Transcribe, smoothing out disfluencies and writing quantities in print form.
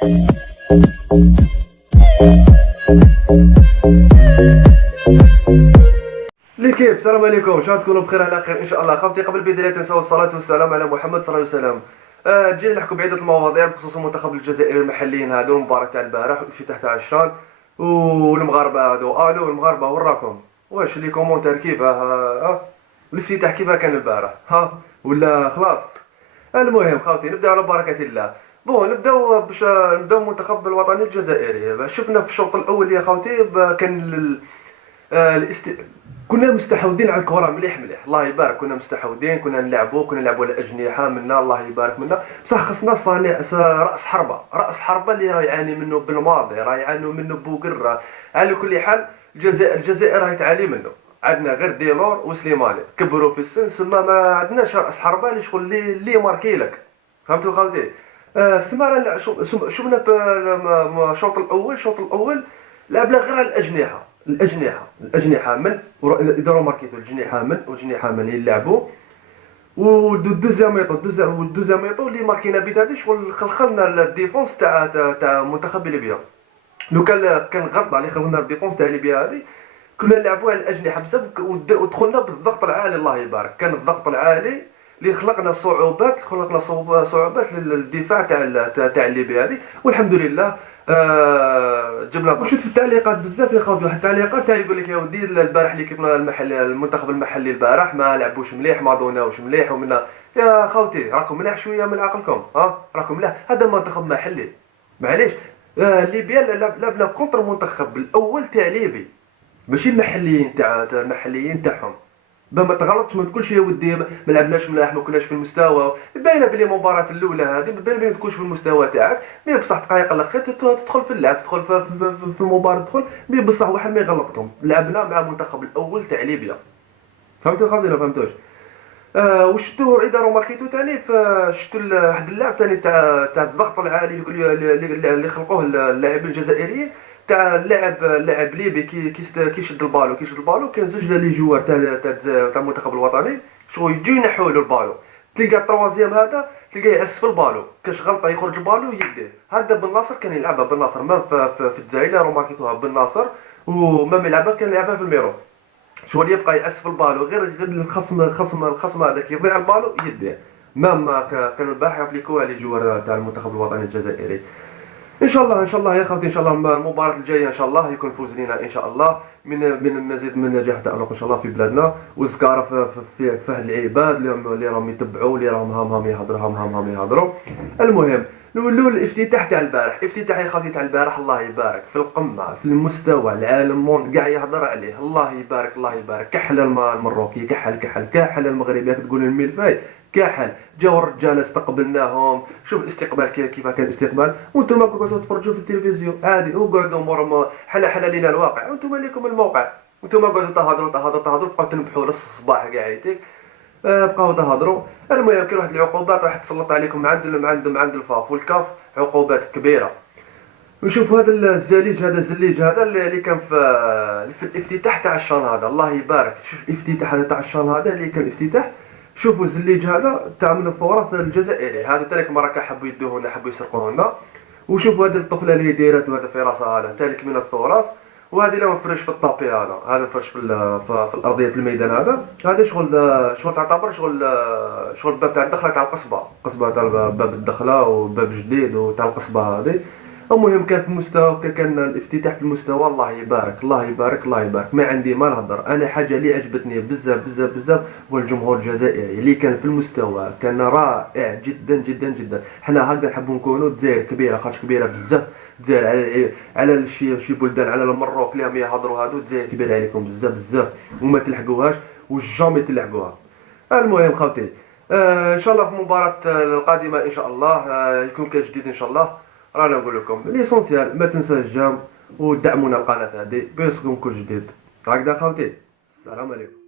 ليكيب السلام عليكم، ان شاء الله تكونوا بخير على خير ان شاء الله. خوتي قبل البدايه تنسوا الصلاه والسلام على محمد صلى الله عليه وسلم. تجي نحكوا بعده المواضيع بخصوص المنتخب الجزائري المحليين هادو، المباراه تاع البارح والافتتاح تاع الشان والمغاربه هادو. الو المغاربه وين راكم؟ واش لي كومونتير كيفاه؟ الافتتاح كيفاه كان البارح؟ ولا خلاص؟ المهم خوتي نبداو على بركه الله. نبداو باش نبداو المنتخب الوطني الجزائري. شفنا في الشوط الاول يا خوتي كان آه، الاست... كنا مستحوذين على الكره مليح مليح، الله يبارك. كنا مستحوذين، كنا نلعبوا على الاجنحه منا، الله يبارك منا. بصح خصنا صانع راس حربه اللي راه يعاني منه بالماضي، راه يعاني منه بوقر. على كل حال الجزائر راهي تعاني منه. عندنا غير ديلور وسليماني كبروا في السن، سما ما عندناش راس حربه اللي شغل اللي ماركي لك. فهمتوا خاوتي؟ سما شفنا في الشوط الاول لعبنا غير على الاجنحه من اذا ماركيتو الجنيحه من وجنيحه من يلعبوا. والدوزيام ميطو اللي ماركينا بيت هذه شغل خلخلنا الديفونس تاع منتخب ليبيا. لو كان غلطه اللي خلخلنا الديفونس تاع ليبيا هذه. كنا نلعبوا على الاجنحه بزاف ودخلنا بالضغط العالي، الله يبارك. كان الضغط العالي اللي خلقنا صعوبات للدفاع تاع ليبيا هذه، والحمد لله. جبنا. وشفت في التعليقات بزاف يا خوتي، واحد التعليقات تاع يقول لك يا ودي البارح اللي كيفنا المنتخب المحلي البارح ما لعبوش مليح، ما ضوناوش مليح ومنا. يا خوتي راكم مليح شويه من عقلكم، راكم مليح. هذا منتخب محلي معليش. ليبيا لعبنا كونتر المنتخب الاول تاع ليبي، ماشي المحليين تاعهم. ما تغلطش، ما تقولش يا ودي ما لعبناش ملاح، ما كناش في المستوى. باينه بلي المباراه الاولى هذه باينه بلي ما تكونش في المستوى تاعك. مي بصح دقائق الاخير تدخل في اللعب، تدخل في المباراه، تدخل. مي بصح واحد ما يغلطكم. لعبنا مع المنتخب الاول تاع ليبيا. فهمتوا خاطر ما فهمتوش؟ وشفتوا اذا ماركيتو ثاني، شفتوا واحد اللاعب ثاني تاع الضغط العالي اللي خلقوه اللاعبين الجزائريين. تاع لاعب ليبي كيشد البالو. كان زوج لي جوار تاع المنتخب الوطني شغل يجي ينحوا له البالو. تلقى التروازيام هذا تلقاه يعس في البالو، كاش غلطه يخرج البالو يديه. هذا بن ناصر كان يلعبها، بن ناصر ما في الجزائر ماركيتوها بن ناصر. وما يلعبها كان يلعبها في الميرو. شغل يبقى يعس في البالو، غير الخصم هذاك يضيع البالو يديه. ما كان البارح يابليكوها لي جوار تاع المنتخب الوطني الجزائري. ان شاء الله يا خوتي، ان شاء الله المباراه الجايه ان شاء الله يكون فوز لينا ان شاء الله، من المزيد من النجاح والتالق ان شاء الله في بلادنا. والزكاره في هاد العباد اللي راهم يتبعوا، اللي راهم هام يهضروا. المهم نولوا الافتتاح تاع البارح. افتتاح يا خوتي تاع البارح، الله يبارك، في القمه، في المستوى العالم كاع يهضر عليه، الله يبارك الله يبارك. كحل المروكي، كحل المغربي تقول الملفاي، كحل. جاو الرجال استقبلناهم. شوف الاستقبال كيف كان الاستقبال، وانتم قعدوا تفرجوا في التلفزيون عادي، وقعدوا مور حلا لينا الواقع، وانتم ليكم الموقع. وانتم قعدوا تهضروا بقاو تنبحوا للصباح كاع عيتك. بقاو تهضروا. المهم كاين واحد العقوبات راح تسلط عليكم عند الفاف والكاف، عقوبات كبيره. وشوفوا هذا الزليج هذا اللي كان في الافتتاح تاع الشان هذا، الله يبارك. شوف الافتتاح هذا تاع الشان هذا اللي كان الافتتاح. شوفوا الزليج هذا تاع من الثورات الجزائري هذا، ثالث مره حبوا يدوه لنا، حبوا يسرقوه لنا. وشوفوا هذه الطفله اللي دايرته هذا في راسها هذا ثالث من الثورات. وهذه اللي مفرش في الطابي هذا فرش في الارضيه الميدان هذا شغل تعتبر شغل الباب تاع الدخله تاع القصبه تاع باب الدخله وباب جديد وتاع القصبه هذه. المهم كان في المستوى، كان الافتتاح في المستوى، الله يبارك الله يبارك الله يبارك. ما عندي ما نهضر. انا حاجه اللي عجبتني بزاف هو الجمهور الجزائري اللي كان في المستوى، كان رائع جدا جدا جدا. حنا هكذا نحبوا نكونوا. الجزائر كبيره، خاطر كبيره بزاف. الجزائر على شي بلدان، على المروك اللي هم يهضروا هادو، الجزائر كبيره عليكم بزاف وما تلحقوهاش وجامي تلحقوها. المهم خوتي، ان شاء الله في المباراه القادمه ان شاء الله يكون كاس جديد ان شاء الله. رانا نقول لكم ليسونسيال، ما تنساش الجام ودعمونا القناه هذه بيوصلكم كل جديد. هكذا خوتي، السلام عليكم.